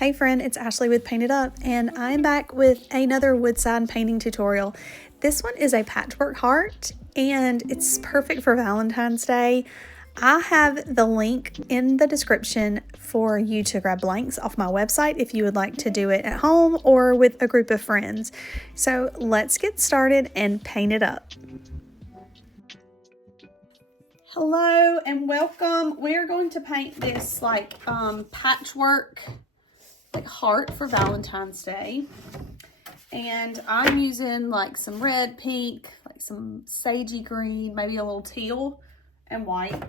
Hey friend, it's Ashley with Paint It Up, and I'm back with another wood sign painting tutorial. This one is a patchwork heart, and it's perfect for Valentine's Day. I have the link in the description for you to grab blanks off my website if you would like to do it at home or with a group of friends. So let's get started and paint it up. Hello and welcome. We are going to paint this patchwork heart for Valentine's Day, and I'm using like some red, pink, like some sagey green, maybe a little teal and white.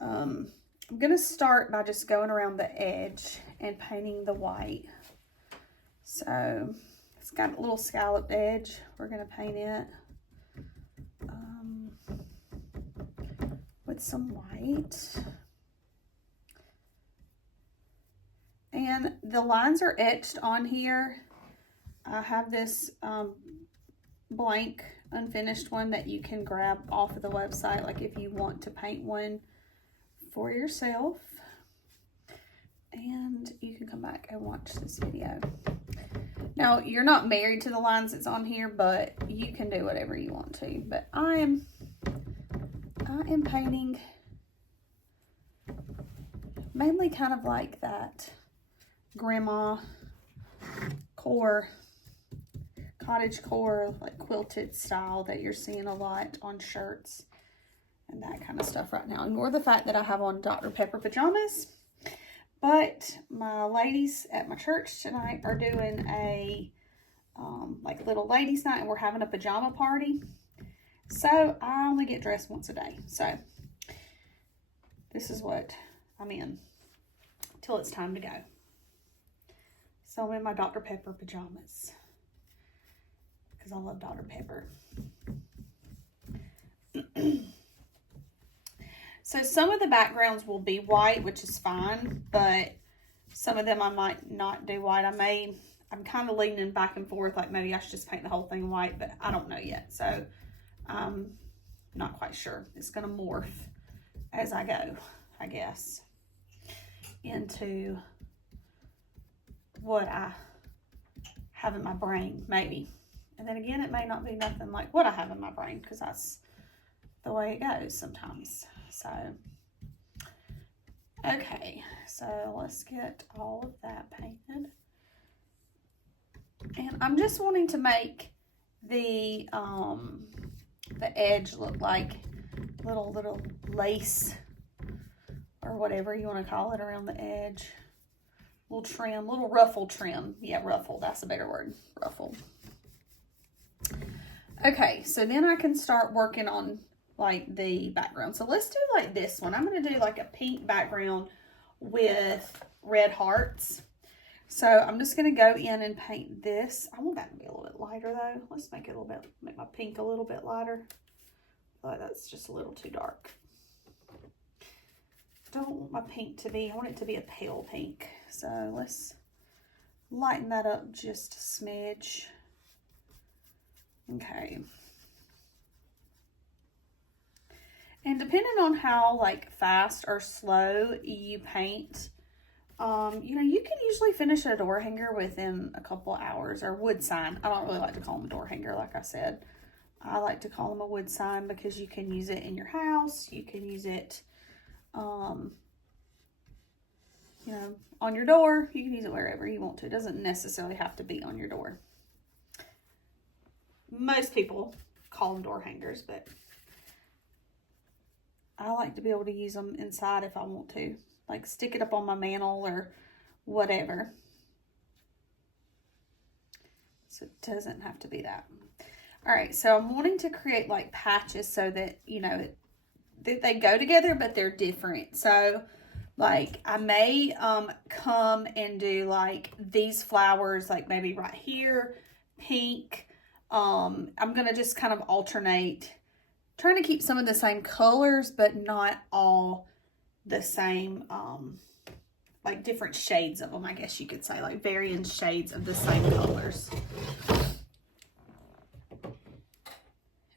I'm gonna start by just going around the edge and painting the white. So it's got a little scalloped edge. We're gonna paint it with some white. And the lines are etched on here. I have this blank unfinished one that you can grab off of the website, like if you want to paint one for yourself. And you can come back and watch this video. Now, you're not married to the lines that's on here, but you can do whatever you want to. But I am painting mainly kind of like that grandma core, cottage core, like quilted style that you're seeing a lot on shirts and that kind of stuff right now. Ignore the fact that I have on Dr. Pepper pajamas, but my ladies at my church tonight are doing a like little ladies night, and we're having a pajama party. So I only get dressed once a day. So this is what I'm in till it's time to go. So I'm in my Dr. Pepper pajamas because I love Dr. Pepper. So some of the backgrounds will be white, which is fine, but some of them I might not do white. I'm kind of leaning back and forth, like maybe I should just paint the whole thing white, but I don't know yet. So I'm not quite sure. It's going to morph as I go, I guess, into what I have in my brain, maybe. And then again, it may not be nothing like what I have in my brain, because that's the way it goes sometimes. So, okay, so let's get all of that painted. And I'm just wanting to make the edge look like little lace or whatever you want to call it around the edge. Little trim, little ruffle trim. Yeah, ruffle, that's a better word, ruffle. Okay, so then I can start working on like the background. So let's do like this one. I'm going to do like a pink background with red hearts. So I'm just going to go in and paint this. I want that to be a little bit lighter though. Let's make it a little bit, make my pink a little bit lighter. But that's just a little too dark. Don't want my pink to be, I want it to be a pale pink. So let's lighten that up just a smidge. Okay. And depending on how like fast or slow you paint, you know, you can usually finish a door hanger within a couple hours, or wood sign. I don't really like to call them a door hanger, like I said. I like to call them a wood sign because you can use it in your house. You can use it you know, on your door. You can use it wherever you want to. It doesn't necessarily have to be on your door. Most people call them door hangers, but I like to be able to use them inside if I want to, like stick it up on my mantle or whatever. So it doesn't have to be that. All right, so I'm wanting to create like patches so that, you know, that they go together, but they're different. So like I may come and do like these flowers, like maybe right here, pink. I'm gonna just kind of alternate, trying to keep some of the same colors, but not all the same, like different shades of them, I guess you could say, like varying shades of the same colors.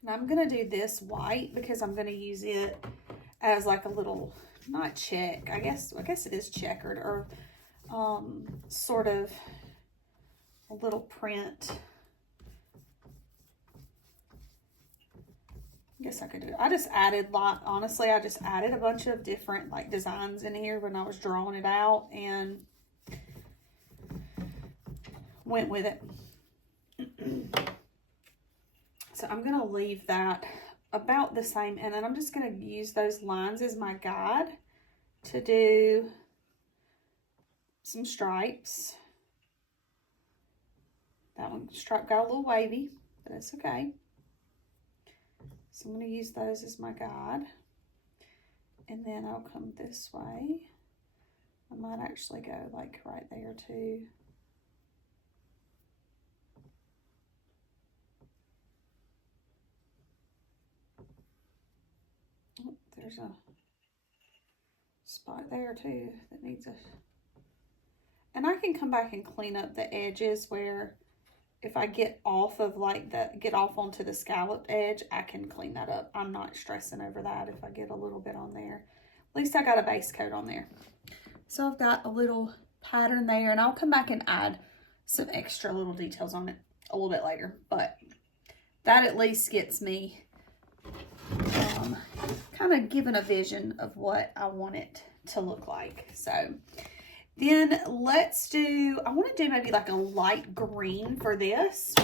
And I'm going to do this white because I'm going to use it as like a little, not check, I guess it is checkered, or sort of a little print. I guess I could do it. I just added, like, honestly, I just added a bunch of different like designs in here when I was drawing it out and went with it. So I'm going to leave that about the same, and then I'm just going to use those lines as my guide to do some stripes. That one stripe got a little wavy, but it's okay. So I'm going to use those as my guide, and then I'll come this way. I might actually go like right there too. Oh, there's a spot there too that needs a, and I can come back and clean up the edges where if I get off of like get off onto the scalloped edge, I can clean that up. I'm not stressing over that if I get a little bit on there. At least I got a base coat on there. So I've got a little pattern there, and I'll come back and add some extra little details on it a little bit later, but that at least gets me kind of given a vision of what I want it to look like. So then let's do, I want to do maybe like a light green for this,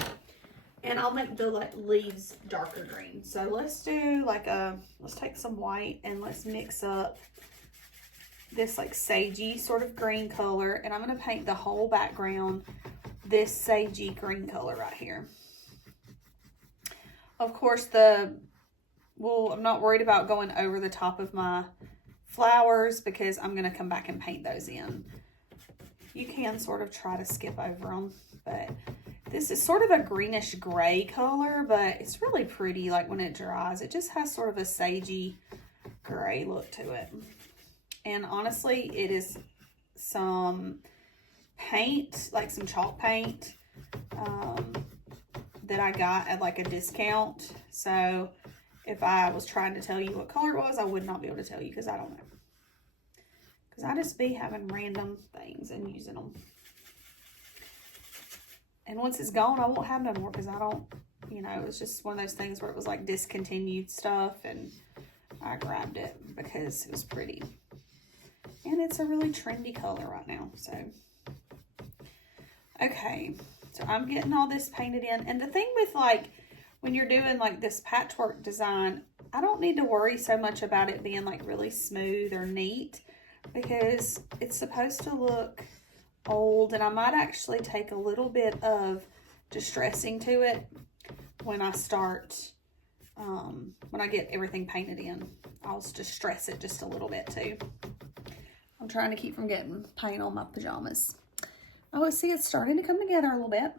and I'll make the like leaves darker green. So let's do like let's take some white and let's mix up this like sagey sort of green color, and I'm going to paint the whole background this sagey green color right here. Of course, I'm not worried about going over the top of my flowers because I'm going to come back and paint those in. You can sort of try to skip over them, but this is sort of a greenish gray color, but it's really pretty. Like when it dries, it just has sort of a sagey gray look to it. And honestly, it is some paint, like some chalk paint that I got at like a discount. So if I was trying to tell you what color it was, I would not be able to tell you because I don't know. Because I just be having random things and using them. And once it's gone, I won't have no more because I don't, you know, it was just one of those things where it was like discontinued stuff, and I grabbed it because it was pretty. And it's a really trendy color right now, so. Okay, so I'm getting all this painted in. And the thing with like, when you're doing like this patchwork design, I don't need to worry so much about it being like really smooth or neat because it's supposed to look old, and I might actually take a little bit of distressing to it when I start, when I get everything painted in. I'll distress it just a little bit too. I'm trying to keep from getting paint on my pajamas. Oh, see, it's starting to come together a little bit.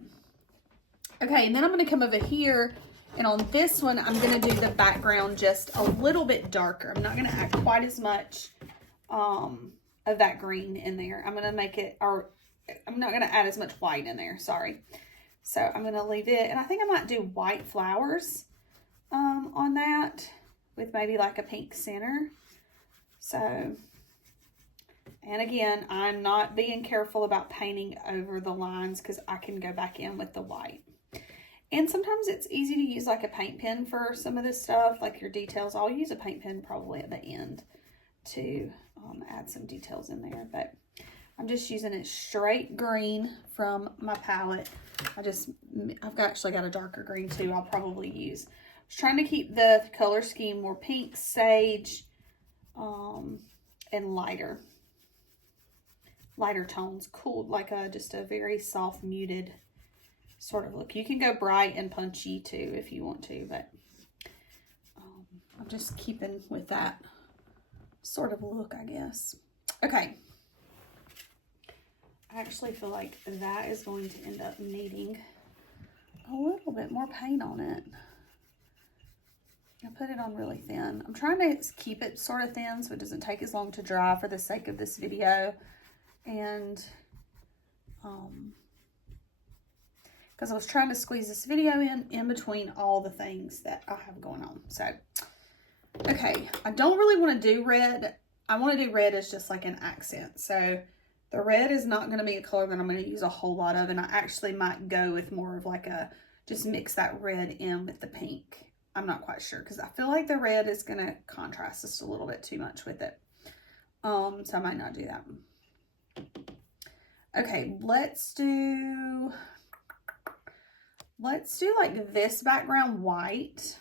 Okay, and then I'm going to come over here, and on this one, I'm going to do the background just a little bit darker. I'm not going to add quite as much of that green in there. I'm going to make it, or I'm not going to add as much white in there, sorry. So I'm going to leave it, and I think I might do white flowers on that with maybe like a pink center. So, and again, I'm not being careful about painting over the lines because I can go back in with the white. And sometimes it's easy to use like a paint pen for some of this stuff, like your details. I'll use a paint pen probably at the end to add some details in there. But I'm just using it straight green from my palette. I've actually got a darker green too I'll probably use. I was trying to keep the color scheme more pink, sage, and lighter tones. Cool, like just a very soft, muted sort of look. You can go bright and punchy too if you want to, but I'm just keeping with that sort of look, I guess. Okay. I actually feel like that is going to end up needing a little bit more paint on it. I put it on really thin. I'm trying to keep it sort of thin so it doesn't take as long to dry for the sake of this video. And because I was trying to squeeze this video in between all the things that I have going on. So, okay, I don't really want to do red. I want to do red as just like an accent. So The red is not going to be a color that I'm going to use a whole lot of, and I actually might go with more of like a, just mix that red in with the pink. I'm not quite sure because I feel like the red is going to contrast just a little bit too much with it. So I might not do that. Okay, let's do like this background white.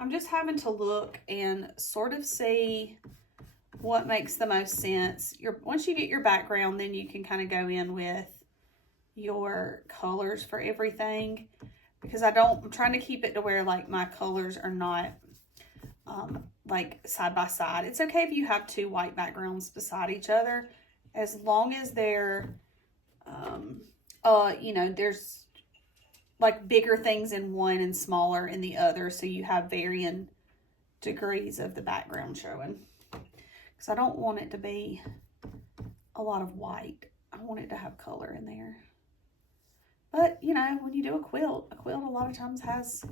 I'm just having to look and sort of see what makes the most sense. Once you get your background, then you can kind of go in with your colors for everything, because I'm trying to keep it to where like my colors are not like side by side. It's okay if you have two white backgrounds beside each other, as long as they're you know, there's like bigger things in one and smaller in the other, so you have varying degrees of the background showing. Because I don't want it to be a lot of white. I want it to have color in there. But, you know, when you do a quilt a lot of times has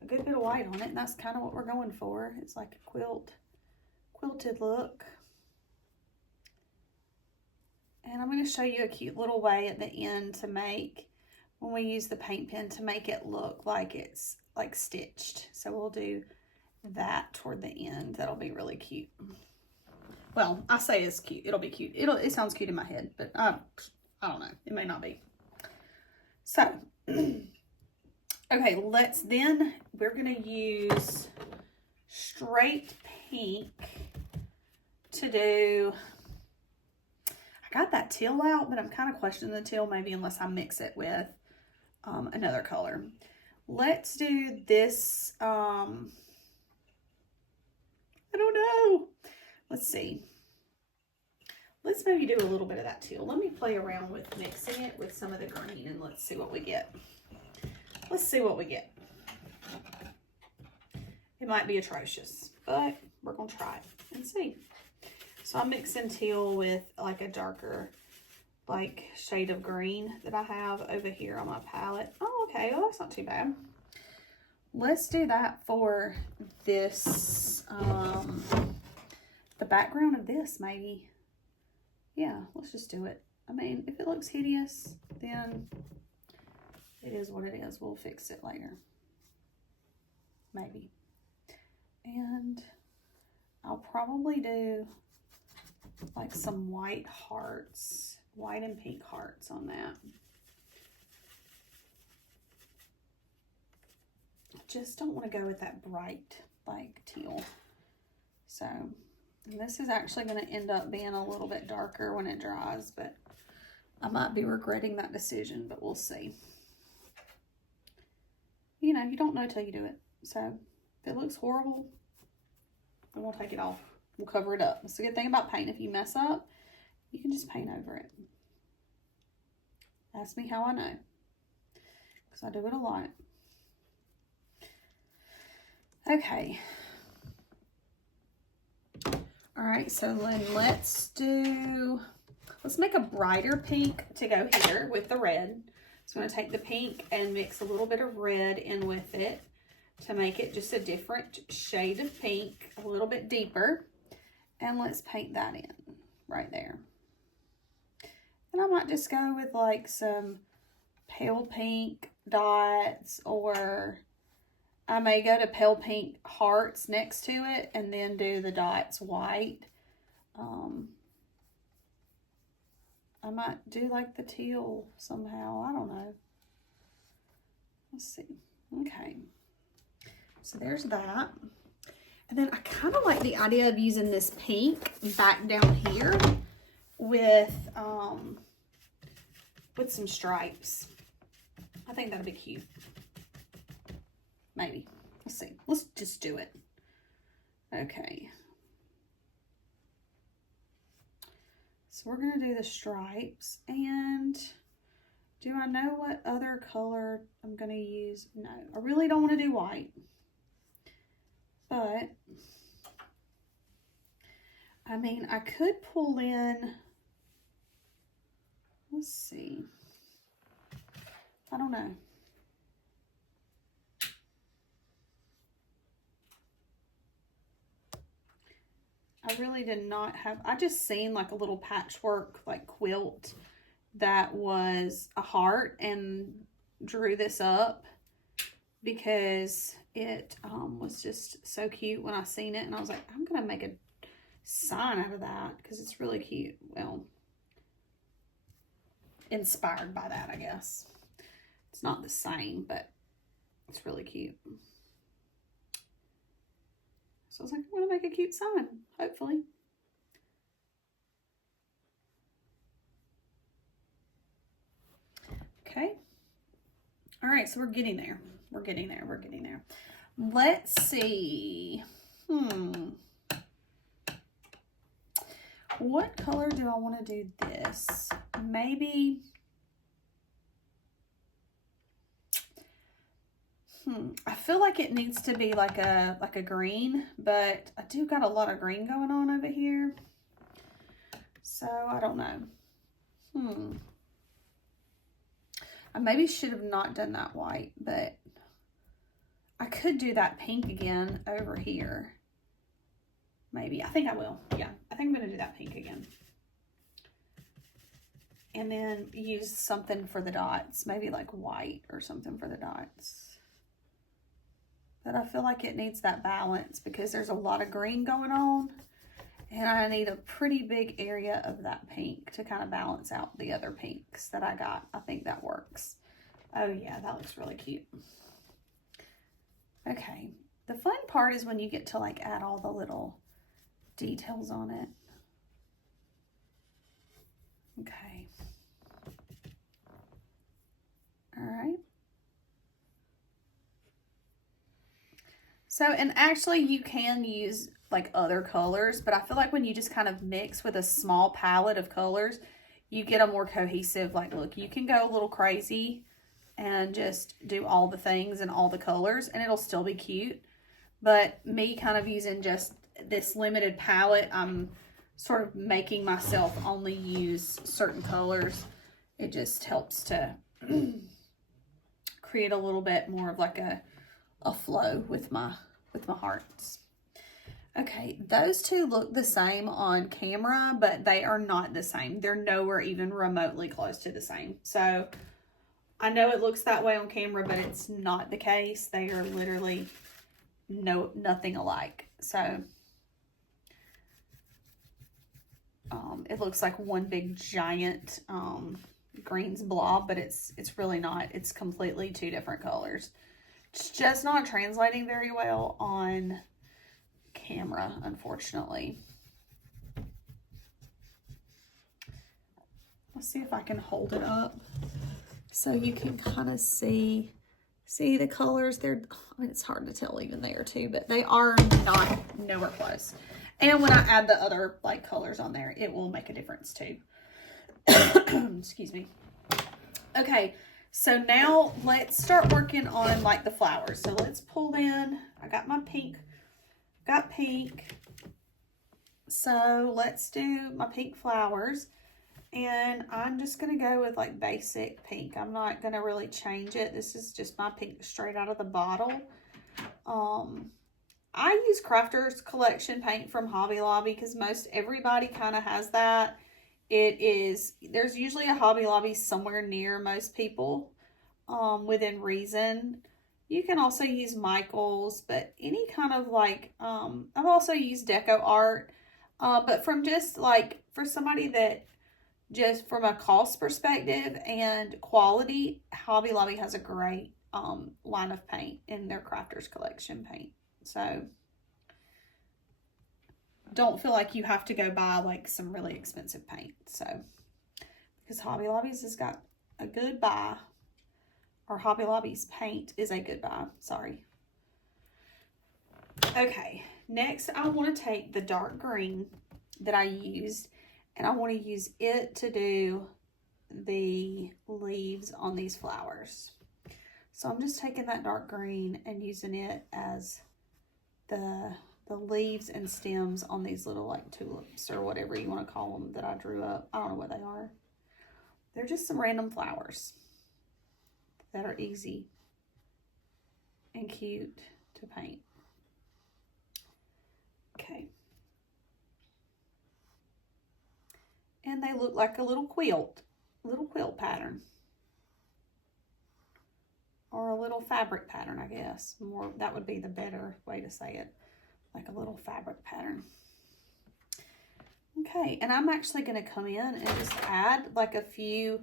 a good bit of white on it, and that's kind of what we're going for. It's like a quilted look. And I'm going to show you a cute little way at the end to make, when we use the paint pen, to make it look like it's like stitched. So we'll do that toward the end. That'll be really cute. Well, I say it's cute. It'll be cute. It sounds cute in my head, but I don't know. It may not be. So, okay, we're going to use straight pink to do, I got that teal out, but I'm kind of questioning the teal maybe unless I mix it with another color. Let's do this, I don't know. Let's see. Let's maybe do a little bit of that teal. Let me play around with mixing it with some of the green and let's see what we get. Let's see what we get. It might be atrocious, but we're going to try it and see. So I'm mixing teal with like a darker like shade of green that I have over here on my palette. Oh, okay. Well, that's not too bad. Let's do that for this, the background of this maybe. Yeah, let's just do it. I mean, if it looks hideous, then it is what it is. We'll fix it later. Maybe. And I'll probably do like some white hearts, white and pink hearts on that. I just don't want to go with that bright like teal. So, and this is actually going to end up being a little bit darker when it dries, but I might be regretting that decision, but we'll see. You know, you don't know till you do it. So if it looks horrible, then we'll take it off. We'll cover it up. That's the good thing about paint. If you mess up, you can just paint over it. Ask me how I know, because I do it a lot. Okay. All right, so then let's make a brighter pink to go here with the red. So I'm going to take the pink and mix a little bit of red in with it to make it just a different shade of pink, a little bit deeper. And let's paint that in right there. And I might just go with like some pale pink dots, or I may go to pale pink hearts next to it and then do the dots white. I might do like the teal somehow. I don't know. Let's see. Okay. So there's that. And then I kind of like the idea of using this pink back down here with some stripes. I think that'd be cute. Maybe. Let's see. Let's just do it. Okay. So we're going to do the stripes. And do I know what other color I'm going to use? No. I really don't want to do white. But, I mean, I could pull in, let's see. I don't know. I really did not have, I just seen like a little patchwork like quilt that was a heart and drew this up because it was just so cute when I seen it, and I was like, I'm gonna make a sign out of that because it's really cute. Well, inspired by that, I guess. It's not the same, but it's really cute. So I was like, I'm gonna make a cute sign, hopefully. Okay. All right, so we're getting there. We're getting there. We're getting there. Let's see. What color do I want to do this? Maybe. I feel like it needs to be like a green, but I do got a lot of green going on over here. So I don't know. I maybe should have not done that white, but I could do that pink again over here. Maybe. I think I will. Yeah, I think I'm going to do that pink again. And then use something for the dots. Maybe like white or something for the dots. But I feel like it needs that balance because there's a lot of green going on. And I need a pretty big area of that pink to kind of balance out the other pinks that I got. I think that works. Oh yeah, that looks really cute. Okay, the fun part is when you get to like add all the little details on it. Okay. All right. So, and actually you can use like other colors, but I feel like when you just kind of mix with a small palette of colors, you get a more cohesive like look. You can go a little crazy and just do all the things and all the colors and it'll still be cute. But me kind of using just this limited palette, I'm sort of making myself only use certain colors. It just helps to create a little bit more of like a flow with my hearts. Okay, those two look the same on camera, but they are not the same. They're nowhere even remotely close to the same. So I know it looks that way on camera, but it's not the case. They are literally nothing alike. So it looks like one big giant greens blob, but it's really not. It's completely two different colors. It's just not translating very well on camera, unfortunately. Let's see if I can hold it up so you can kind of see the colors. I mean, it's hard to tell even there too, but they are not nowhere close. And when I add the other like colors on there, it will make a difference too. Excuse me. Okay, so now let's start working on like the flowers. So let's pull in, I got my pink, so let's do my pink flowers. And I'm just going to go with like basic pink. I'm not going to really change it. This is just my pink straight out of the bottle. I use Crafter's Collection paint from Hobby Lobby because most everybody kind of has that. There's usually a Hobby Lobby somewhere near most people within reason. You can also use Michael's, but any kind of like, I've also used Deco Art, but from just like, for somebody that just from a cost perspective and quality, Hobby Lobby has a great line of paint in their Crafter's Collection paint. So don't feel like you have to go buy like some really expensive paint. So because Hobby Lobby's has got a good buy, or Hobby Lobby's paint is a good buy, sorry. Okay, next I want to take the dark green that I used and I want to use it to do the leaves on these flowers. So I'm just taking that dark green and using it as the leaves and stems on these little like tulips or whatever you want to call them that I drew up. I don't know what they are. They're just some random flowers that are easy and cute to paint. Okay. And they look like a little quilt pattern. Or a little fabric pattern, I guess. More, that would be the better way to say it. Like a little fabric pattern. Okay, and I'm actually going to come in and just add like a few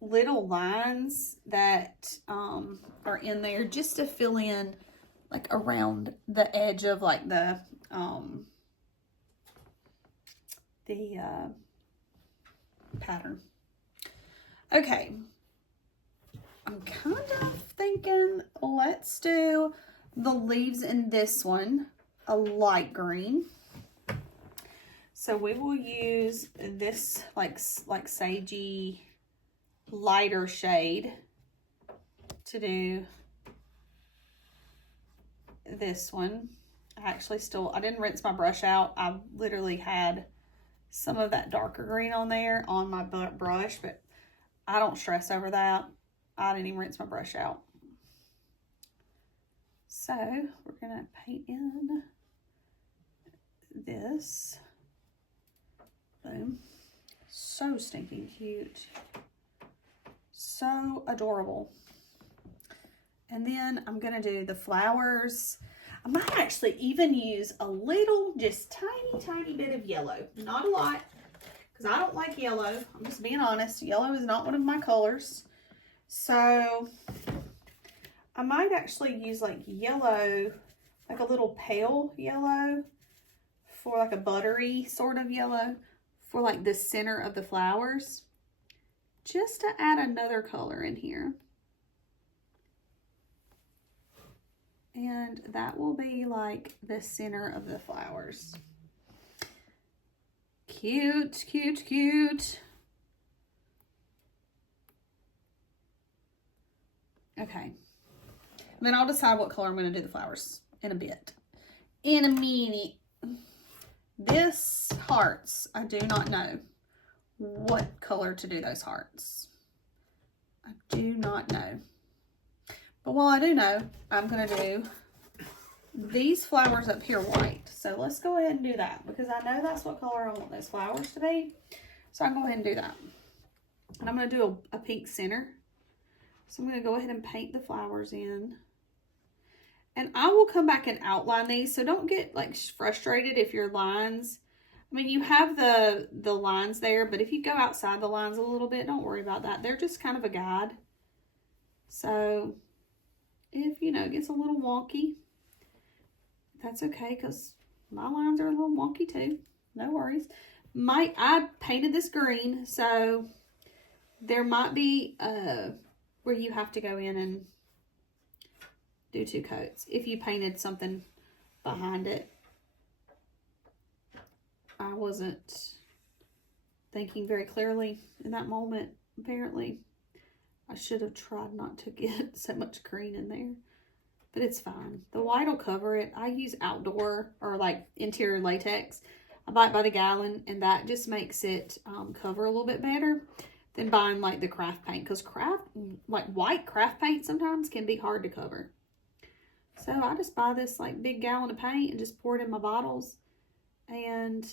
little lines that are in there just to fill in like around the edge of like the pattern. Okay, I'm kind of thinking let's do the leaves in this one a light green. So we will use this like sagey lighter shade to do this one. I didn't rinse my brush out. I literally had some of that darker green on there on my brush, but I don't stress over that. I didn't even rinse my brush out. So we're gonna paint in this. Boom. So stinking cute. So adorable. And then I'm gonna do the flowers. I might actually even use a little, just tiny bit of yellow. Not a lot, because I don't like yellow. I'm just being honest. Yellow is not one of my colors. So I might actually use like yellow, like a little pale yellow for like a buttery sort of yellow for like the center of the flowers, just to add another color in here. And that will be like the center of the flowers. Cute, cute, cute. Okay. And then I'll decide what color I'm going to do the flowers in a bit. In a minute. This hearts, I do not know what color to do those hearts. I do not know. But while I do know, I'm going to do these flowers up here white. So let's go ahead and do that, because I know that's what color I want those flowers to be. So I'm going to go ahead and do that. And I'm going to do a pink center. So I'm going to go ahead and paint the flowers in. And I will come back and outline these. So don't get like frustrated if your lines, I mean, you have the lines there, but if you go outside the lines a little bit, don't worry about that. They're just kind of a guide. So if, you know, it gets a little wonky, that's okay, because my lines are a little wonky too. No worries. I painted this green, so there might be where you have to go in and do 2 coats if you painted something behind it. I wasn't thinking very clearly in that moment, apparently. I should have tried not to get so much green in there, but it's fine. The white will cover it. I use outdoor or like interior latex. I buy it by the gallon, and that just makes it cover a little bit better than buying like the craft paint, because white craft paint sometimes can be hard to cover. So I just buy this like big gallon of paint and just pour it in my bottles, and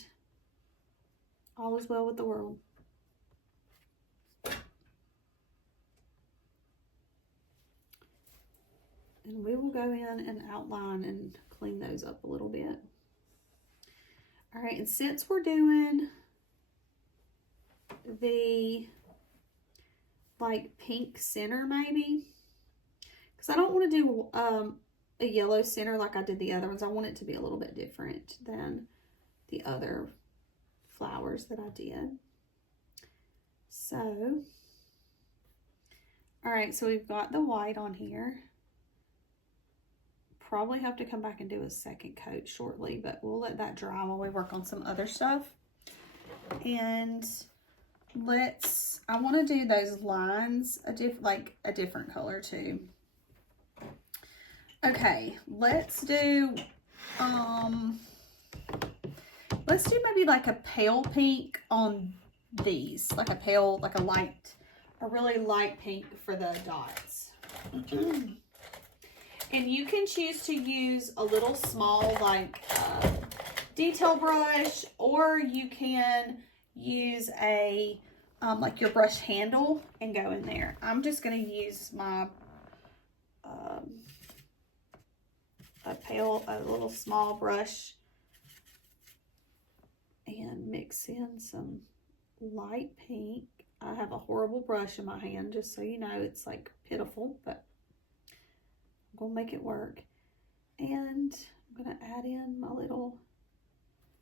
all is well with the world. And we will go in and outline and clean those up a little bit. All right, and since we're doing the like pink center maybe, because I don't want to do a yellow center like I did the other ones. I want it to be a little bit different than the other flowers that I did. So, all right, so we've got the white on here. Probably have to come back and do a second coat shortly, but we'll let that dry while we work on some other stuff. And I want to do those lines a different color too. Okay, let's do maybe like a pale pink on these, like a really light pink for the dots. And you can choose to use a little small like detail brush, or you can use a, like your brush handle and go in there. I'm just going to use my, a little small brush and mix in some light pink. I have a horrible brush in my hand, just so you know. It's like pitiful, but I'm gonna make it work. And I'm gonna add in my little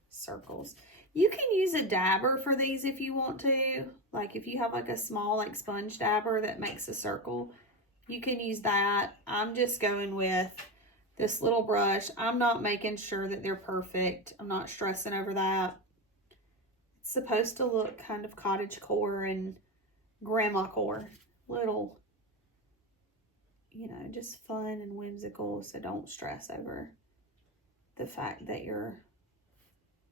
circles. You can use a dabber for these if you want to. Like if you have like a small like sponge dabber that makes a circle, you can use that. I'm just going with this little brush. I'm not making sure that they're perfect. I'm not stressing over that. It's supposed to look kind of cottagecore and grandma core. Little, you know, just fun and whimsical. So don't stress over the fact that your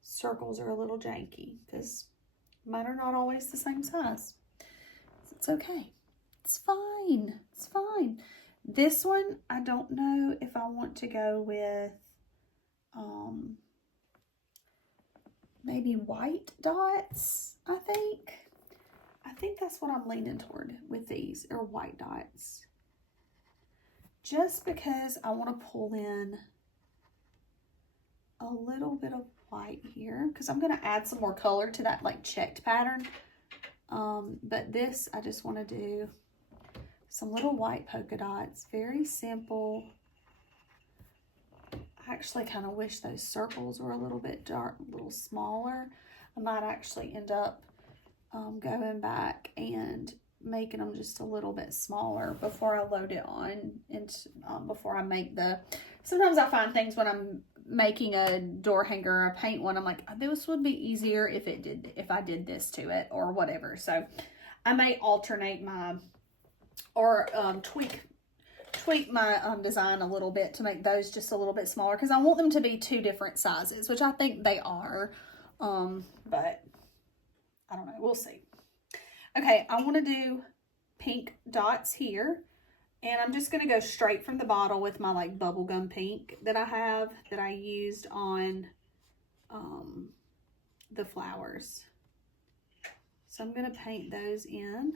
circles are a little janky, because mine are not always the same size. It's okay. It's fine. It's fine. This one, I don't know if I want to go with maybe white dots, I think. I think that's what I'm leaning toward with these, or white dots. Just because I want to pull in a little bit of white here, because I'm going to add some more color to that like checked pattern. But this, I just want to do some little white polka dots. Very simple. I actually kind of wish those circles were a little bit dark, a little smaller. I might actually end up going back and making them just a little bit smaller before I load it on, and before I make the, sometimes I find things when I'm making a door hanger or a paint one, I'm like, this would be easier if I did this to it or whatever. So I may alternate my, or tweak my design a little bit to make those just a little bit smaller, because I want them to be two different sizes, which I think they are, but I don't know, we'll see. Okay, I want to do pink dots here, and I'm just going to go straight from the bottle with my like bubblegum pink that I have, that I used on the flowers. So I'm going to paint those in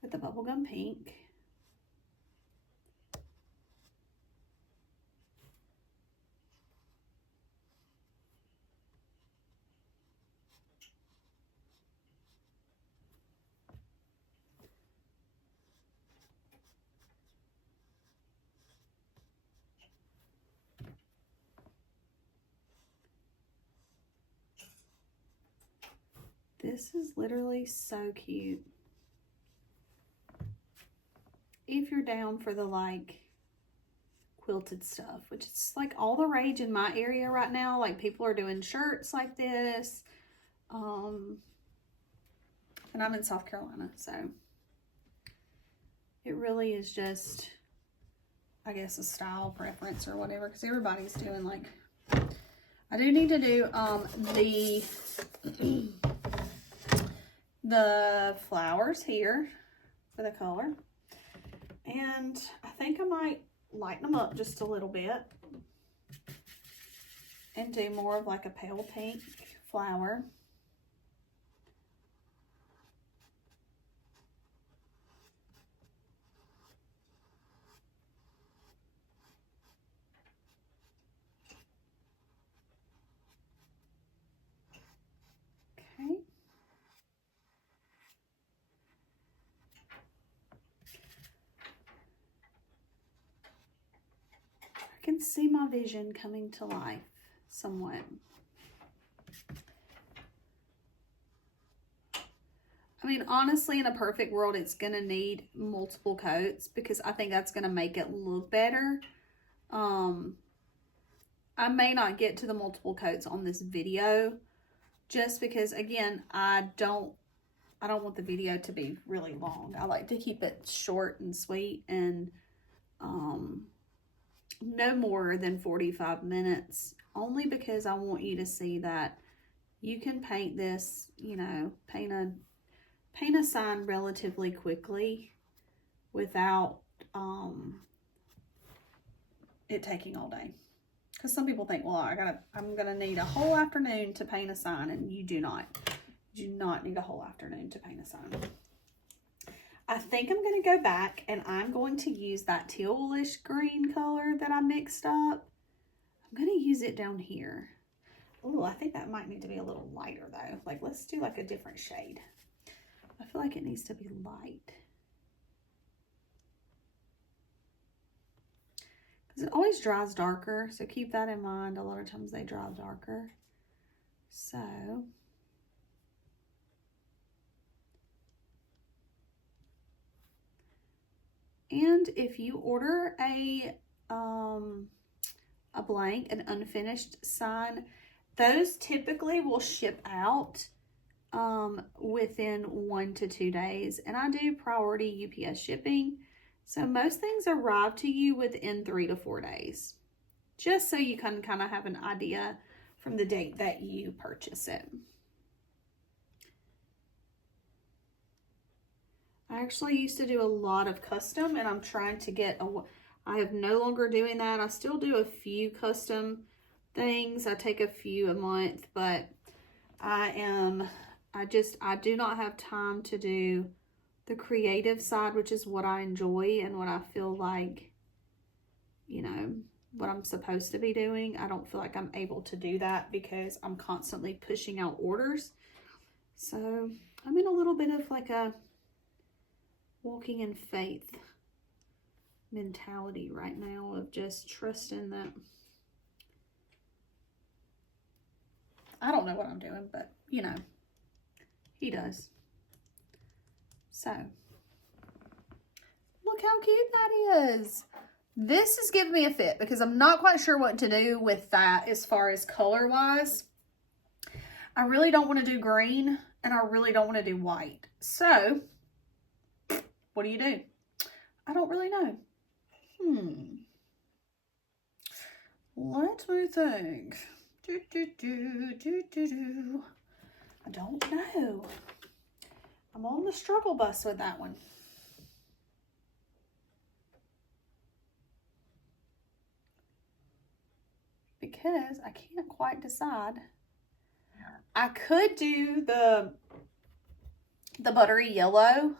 with the bubblegum pink. This is literally so cute. If you're down for the like quilted stuff, which is like all the rage in my area right now. Like people are doing shirts like this. And I'm in South Carolina, so it really is just, I guess, a style preference or whatever, because everybody's doing like, I do need to do the flowers here for the color, and I think I might lighten them up just a little bit and do more of like a pale pink flower. Okay. I can see my vision coming to life somewhat. I mean, honestly, in a perfect world, it's going to need multiple coats, because I think that's going to make it look better. I may not get to the multiple coats on this video, just because, again, I don't want the video to be really long. I like to keep it short and sweet, and no more than 45 minutes, only because I want you to see that you can paint this, you know, paint a sign relatively quickly without it taking all day. Because some people think, well, I'm gonna need a whole afternoon to paint a sign, and you do not. You do not need a whole afternoon to paint a sign. I think I'm gonna go back and I'm going to use that tealish green color that I mixed up. I'm gonna use it down here. Oh, I think that might need to be a little lighter though. Like, let's do like a different shade. I feel like it needs to be light. Because it always dries darker, so keep that in mind. A lot of times they dry darker. So, and if you order a blank, an unfinished sign, those typically will ship out within 1 to 2 days. And I do priority UPS shipping. So most things arrive to you within 3 to 4 days, just so you can kind of have an idea from the date that you purchase it. I actually used to do a lot of custom, and I'm trying to get I am no longer doing that. I still do a few custom things. I take a few a month, but I do not have time to do the creative side, which is what I enjoy and what I feel like, you know, what I'm supposed to be doing. I don't feel like I'm able to do that because I'm constantly pushing out orders. So I'm in a little bit of like a walking in faith mentality right now of just trusting that. I don't know what I'm doing, but you know, he does. So, look how cute that is. This is giving me a fit because I'm not quite sure what to do with that as far as color-wise. I really don't want to do green, and I really don't want to do white. So, what do? I don't really know. Let me think. I don't know. I'm on the struggle bus with that one. Because I can't quite decide. I could do the buttery yellow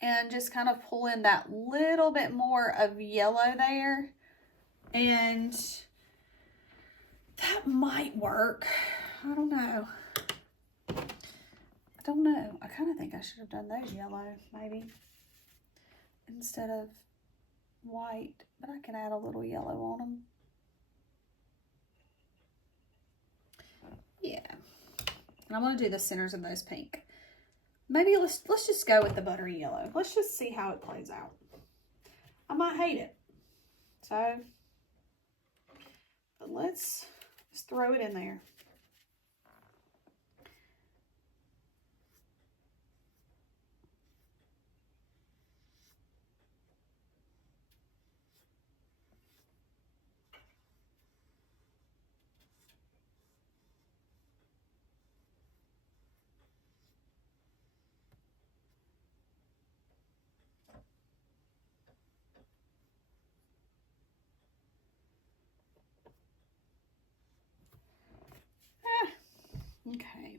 and just kind of pull in that little bit more of yellow there. And that might work. I don't know. I kind of think I should have done those yellow, maybe, instead of white, but I can add a little yellow on them. Yeah. And I'm going to do the centers of those pink. Maybe let's just go with the buttery yellow. Let's just see how it plays out. I might hate it. So, but let's just throw it in there. Okay.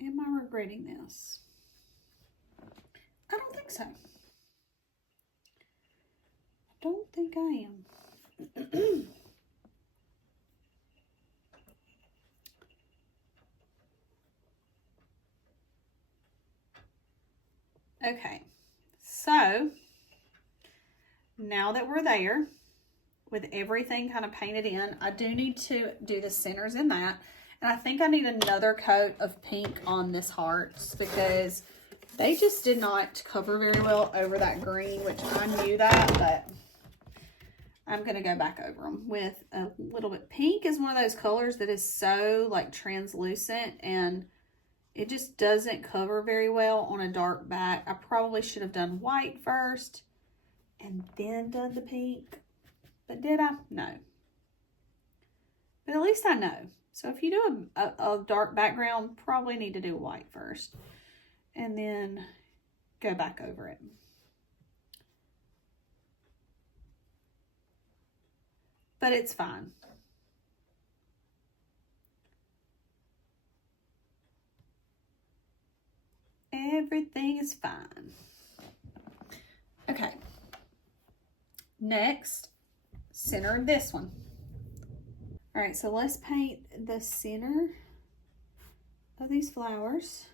Am I regretting this? I don't think so. I don't think I am. Okay, so now that we're there with everything kind of painted in, I do need to do the centers in that. And I think I need another coat of pink on this hearts because they just did not cover very well over that green, which I knew that, but I'm going to go back over them with a little bit. Pink is one of those colors that is so like translucent and it just doesn't cover very well on a dark back. I probably should have done white first and then done the pink. But did I? No. But at least I know. So if you do a dark background, probably need to do white first. And then go back over it. but it's fine. Everything is fine. Okay. Next, center this one. All right, so let's paint the center of these flowers.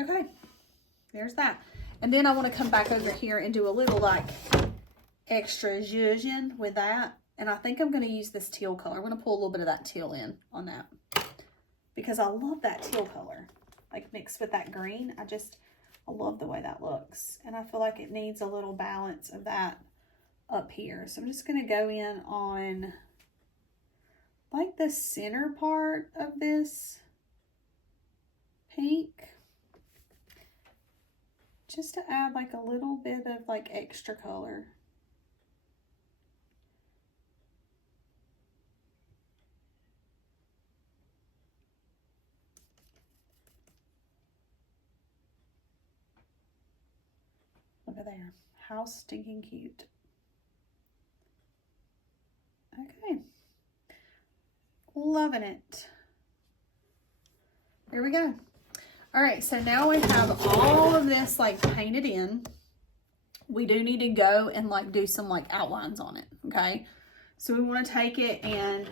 Okay, there's that. And then I want to come back over here and do a little like extra zhuzhin with that. And I think I'm going to use this teal color. I'm going to pull a little bit of that teal in on that because I love that teal color, like mixed with that green. I love the way that looks. And I feel like it needs a little balance of that up here. So I'm just going to go in on like the center part of this pink, just to add like a little bit of like extra color. Look at there, how stinking cute. Okay, loving it. There we go. All right, so now we have all of this like painted in. We do need to go and like do some like outlines on it, okay? So we want to take it and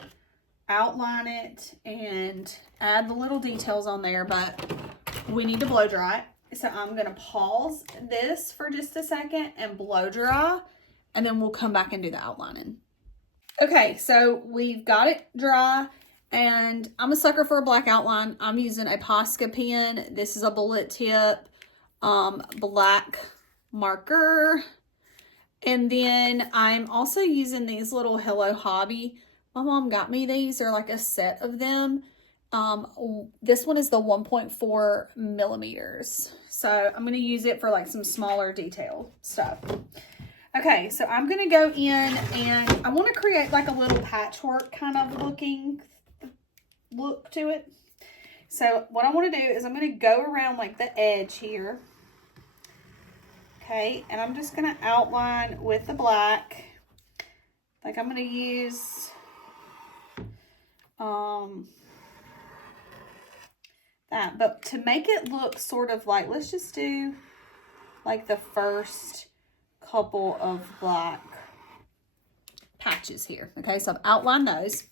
outline it and add the little details on there, but we need to blow dry it. So I'm gonna pause this for just a second and blow dry, and then we'll come back and do the outlining. Okay, so we've got it dry. And I'm a sucker for a black outline. I'm using a Posca pen. This is a bullet tip, black marker. And then I'm also using these little Hello Hobby. My mom got me these. They're like a set of them. This one is the 1.4 millimeters. So I'm going to use it for like some smaller detail stuff. Okay, so I'm going to go in and I want to create like a little patchwork kind of looking look to it. So what I want to do is I'm going to go around like the edge here. Okay, and I'm just going to outline with the black. Like I'm going to use that, but to make it look sort of like, let's just do like the first couple of black patches here. Okay, so I've outlined those.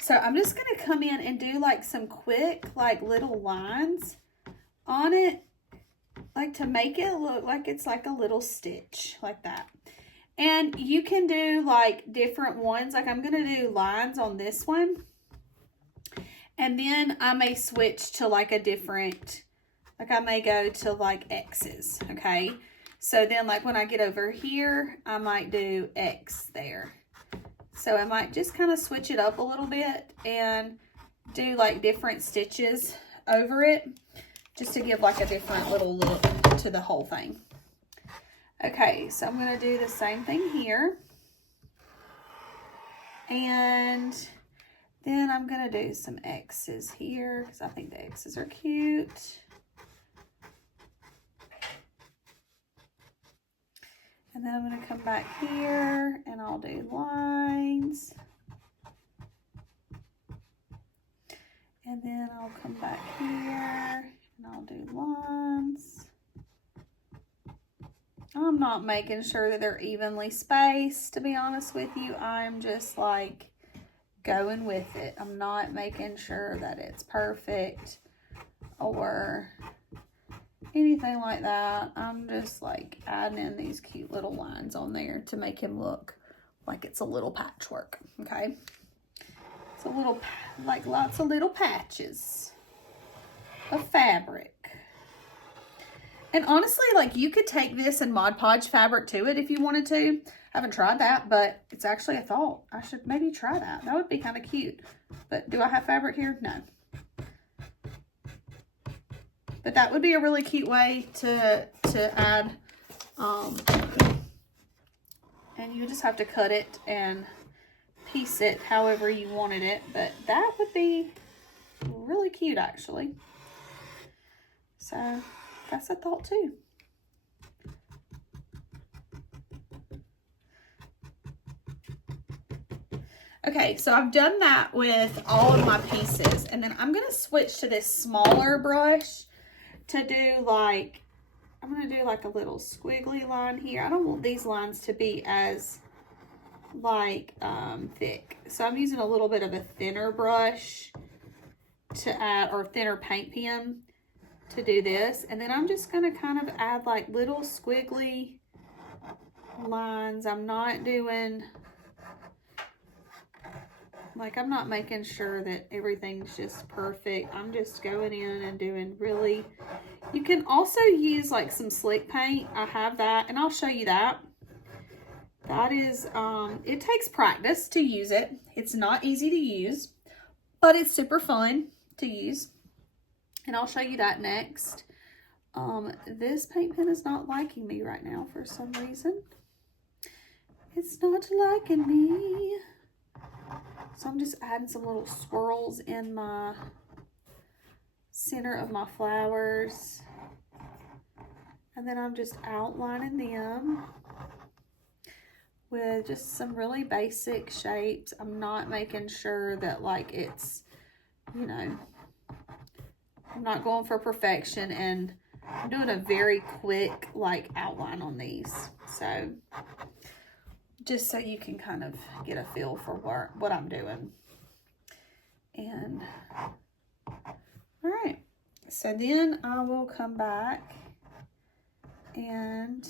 So I'm just going to come in and do like some quick like little lines on it, like to make it look like it's like a little stitch like that. And you can do like different ones. Like I'm going to do lines on this one. And then I may switch to like a different, like I may go to like X's. Okay. So then like when I get over here, I might do X there. So I might just kind of switch it up a little bit and do like different stitches over it just to give like a different little look to the whole thing. Okay, so I'm going to do the same thing here. And then I'm going to do some X's here because I think the X's are cute. And then I'm going to come back here and I'll do lines. And then I'll come back here and I'll do lines. I'm not making sure that they're evenly spaced, to be honest with you. I'm just like going with it. I'm not making sure that it's perfect or anything like that. I'm just like adding in these cute little lines on there to make him look like it's a little patchwork. Okay, it's a little, like lots of little patches of fabric. And honestly, like you could take this and Mod Podge fabric to it if you wanted to. I haven't tried that, but it's actually a thought. I should maybe try that. That would be kind of cute. But do I have fabric here? No. But that would be a really cute way to add, and you just have to cut it and piece it however you wanted it. But that would be really cute, actually. So that's a thought too. Okay, so I've done that with all of my pieces, and then I'm gonna switch to this smaller brush to do like, I'm gonna do like a little squiggly line here. I don't want these lines to be as like thick, so I'm using a little bit of a thinner brush to add, or thinner paint pen to do this. And then I'm just gonna kind of add like little squiggly lines. I'm not doing like, I'm not making sure that everything's just perfect. I'm just going in and doing really, you can also use like some slick paint. I have that, and I'll show you that. That is, it takes practice to use it. It's not easy to use, but it's super fun to use. And I'll show you that next. This paint pen is not liking me right now for some reason. It's not liking me. So I'm just adding some little swirls in my center of my flowers. And then I'm just outlining them with just some really basic shapes. I'm not making sure that like it's, you know, I'm not going for perfection, and I'm doing a very quick like outline on these. So just so you can kind of get a feel for what I'm doing. And all right, so then I will come back and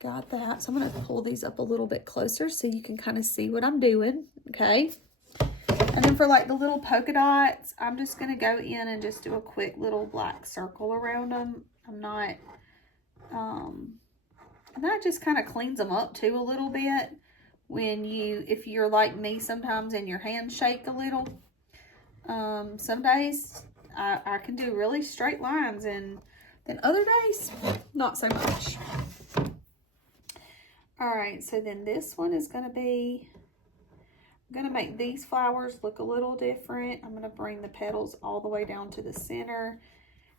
got that. So I'm going to pull these up a little bit closer so you can kind of see what I'm doing. Okay. And then for like the little polka dots, I'm just going to go in and just do a quick little black circle around them. I'm not, and that just kind of cleans them up too a little bit when you, if you're like me sometimes and your hands shake a little. Some days I can do really straight lines, and then other days, not so much. All right, so then this one is going to be, I'm going to make these flowers look a little different. I'm going to bring the petals all the way down to the center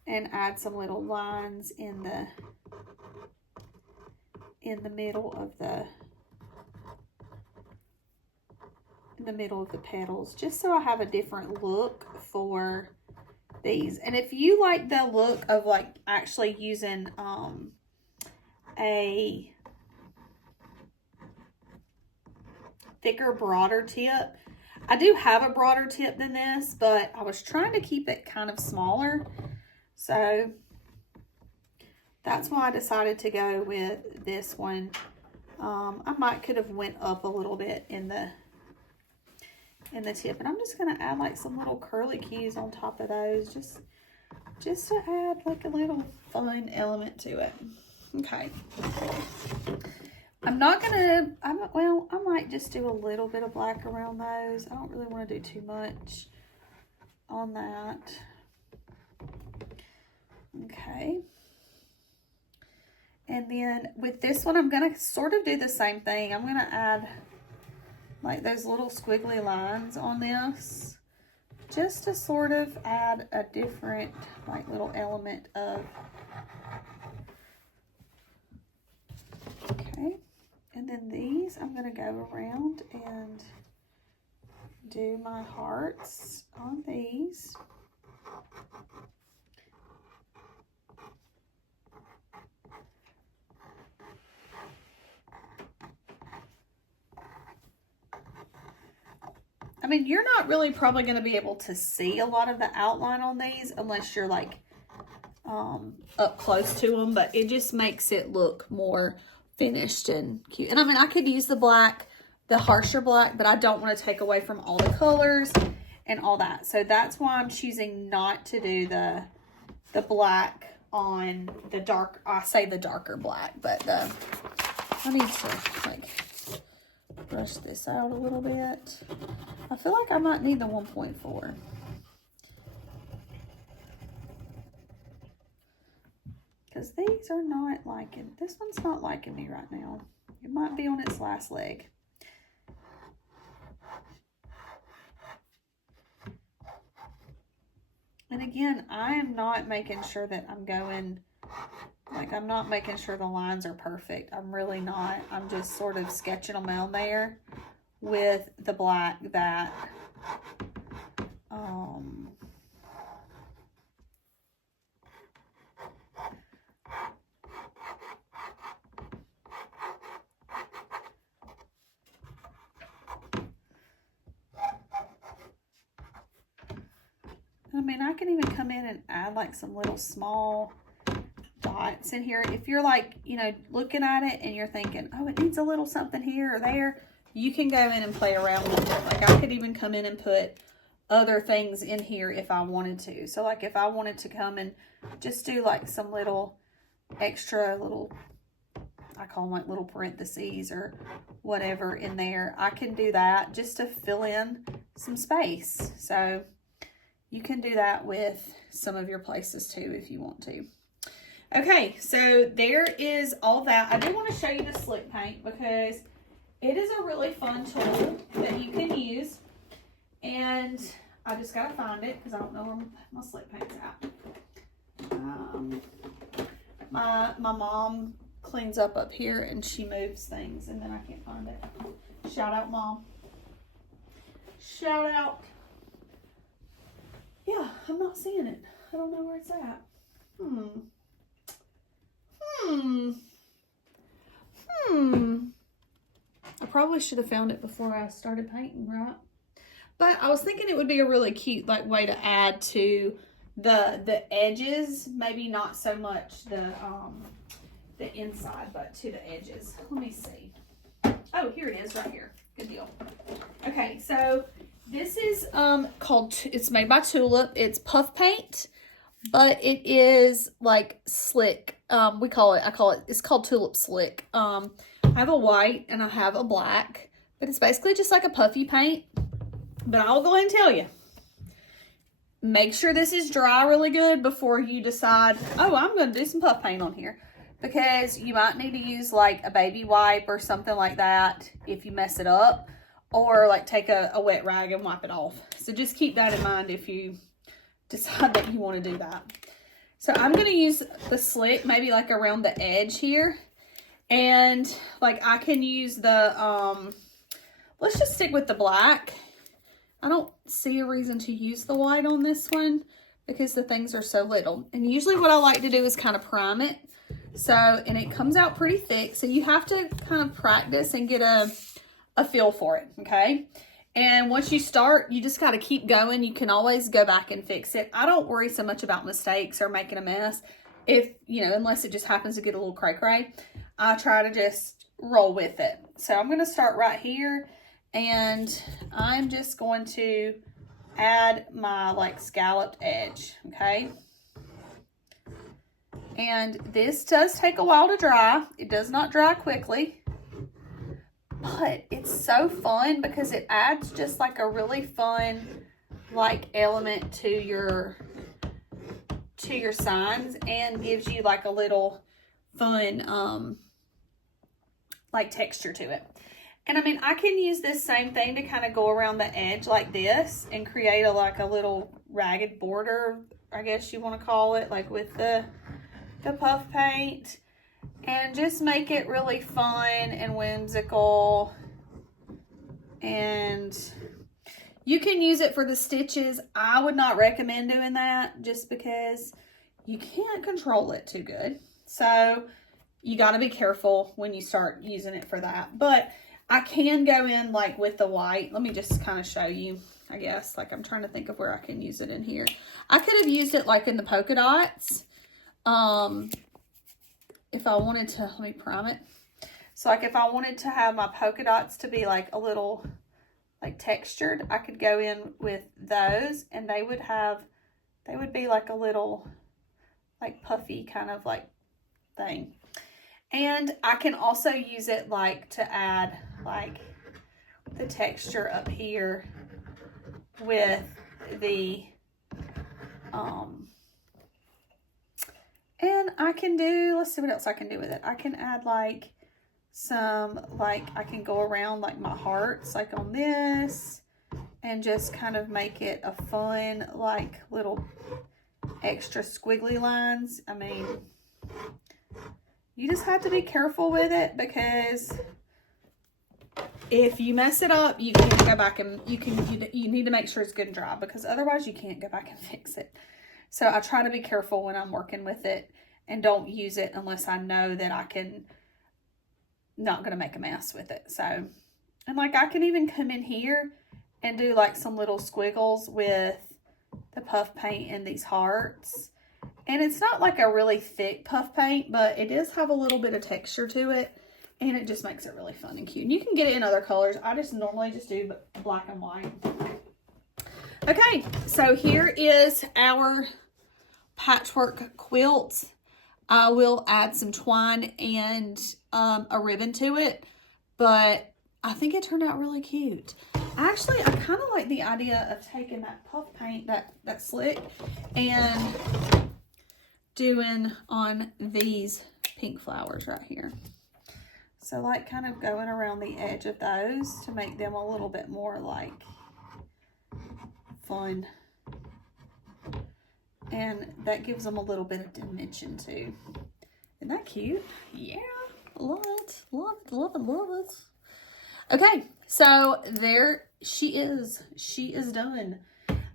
and add some little lines in the middle of the petals, just so I have a different look for these. And if you like the look of like actually using a thicker, broader tip, I do have a broader tip than this, but I was trying to keep it kind of smaller, so that's why I decided to go with this one. I could have went up a little bit in the tip, and I'm just going to add like some little curly cues on top of those, just to add like a little fun element to it. Okay. I'm not gonna, well, I might just do a little bit of black around those. I don't really want to do too much on that. Okay. And then with this one, I'm gonna sort of do the same thing. I'm gonna add like those little squiggly lines on this, just to sort of add a different like little element of, okay. And then these, I'm going to go around and do my hearts on these. I mean, you're not really probably going to be able to see a lot of the outline on these unless you're like up close to them, but it just makes it look more finished and cute. And I mean, I could use the black, the harsher black, but I don't want to take away from all the colors and all that. So that's why I'm choosing not to do the black on the dark, I say the darker black, but I need to like brush this out a little bit. I feel like I might need the 1.4. Because these are not liking, this one's not liking me right now. It might be on its last leg. And again, I am not making sure that I'm going, like, I'm not making sure the lines are perfect. I'm really not. I'm just sort of sketching them on there with the black that, I mean, I can even come in and add like some little small dots in here. If you're like, you know, looking at it and you're thinking, oh, it needs a little something here or there, you can go in and play around with it. Like I could even come in and put other things in here if I wanted to. So like if I wanted to come and just do like some little extra little, I call them like little parentheses or whatever in there, I can do that just to fill in some space. So you can do that with some of your places too if you want to. Okay, so there is all that. I do want to show you the slick paint because it is a really fun tool that you can use. And I just got to find it because I don't know where my slick paint's at. My mom cleans up here and she moves things and then I can't find it. Shout out, Mom. Shout out. Yeah, I'm not seeing it. I don't know where it's at. I probably should have found it before I started painting, right? But I was thinking it would be a really cute like way to add to the edges, maybe not so much the inside, but to the edges. Let me see. Oh, here it is right here. Good deal. Okay, so this is called, it's made by Tulip. It's puff paint, but it is like slick. It's called Tulip Slick. I have a white and I have a black, but it's basically just like a puffy paint. But I'll go ahead and tell you, make sure this is dry really good before you decide, oh, I'm going to do some puff paint on here. Because you might need to use like a baby wipe or something like that if you mess it up. Or like take a wet rag and wipe it off. So just keep that in mind if you decide that you want to do that. So I'm going to use the slick maybe like around the edge here. And like I can use the, let's just stick with the black. I don't see a reason to use the white on this one because the things are so little. And usually what I like to do is kind of prime it. So, and it comes out pretty thick. So you have to kind of practice and get a feel for it, okay? And once you start, you just got to keep going. You can always go back and fix it. I don't worry so much about mistakes or making a mess. If, you know, unless it just happens to get a little cray-cray, I try to just roll with it. So I'm going to start right here. And I'm just going to add my like scalloped edge, okay? And this does take a while to dry. It does not dry quickly. But it's so fun because it adds just like a really fun like element to your signs and gives you like a little fun like texture to it. And I mean, I can use this same thing to kind of go around the edge like this and create like a little ragged border, I guess you want to call it, like with the puff paint, and just make it really fun and whimsical. And you can use it for the stitches. I would not recommend doing that just because you can't control it too good. So you got to be careful when you start using it for that. But I can go in like with the white. Let me just kind of show you, I guess. Like I'm trying to think of where I can use it in here. I could have used it like in the polka dots. If I wanted to, let me prime it. So like if I wanted to have my polka dots to be like a little like textured, I could go in with those and they would be like a little like puffy kind of like thing. And I can also use it like to add like the texture up here with the, and I can do, let's see what else I can do with it. I can add like some, like I can go around like my hearts like on this and just kind of make it a fun like little extra squiggly lines. I mean, you just have to be careful with it, because if you mess it up, you can go back and you need to make sure it's good and dry, because otherwise you can't go back and fix it. So I try to be careful when I'm working with it and don't use it unless I know that I can not going to make a mess with it. So, and like I can even come in here and do like some little squiggles with the puff paint and these hearts. And it's not like a really thick puff paint, but it does have a little bit of texture to it. And it just makes it really fun and cute. And you can get it in other colors. I just normally just do black and white. Okay, so here is our patchwork quilt. I will add some twine and a ribbon to it, but I think it turned out really cute. Actually, I kind of like the idea of taking that puff paint, that slick, and doing on these pink flowers right here. So like kind of going around the edge of those to make them a little bit more like fun. And that gives them a little bit of dimension too. Isn't that cute? Yeah, love it, love it, love it, love it. Okay, so there she is. She is done.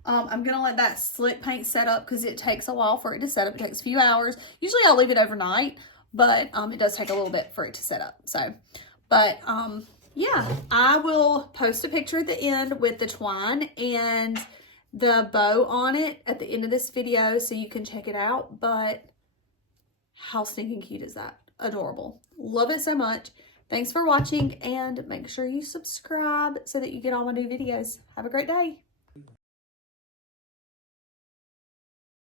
I'm gonna let that slick paint set up because it takes a while for it to set up. It takes a few hours. Usually I'll leave it overnight, but it does take a little bit for it to set up. So, but yeah, I will post a picture at the end with the twine and the bow on it at the end of this video so you can check it out. But how stinking cute is that? Adorable. Love it so much. Thanks for watching, and make sure you subscribe so that you get all my new videos. Have a great day.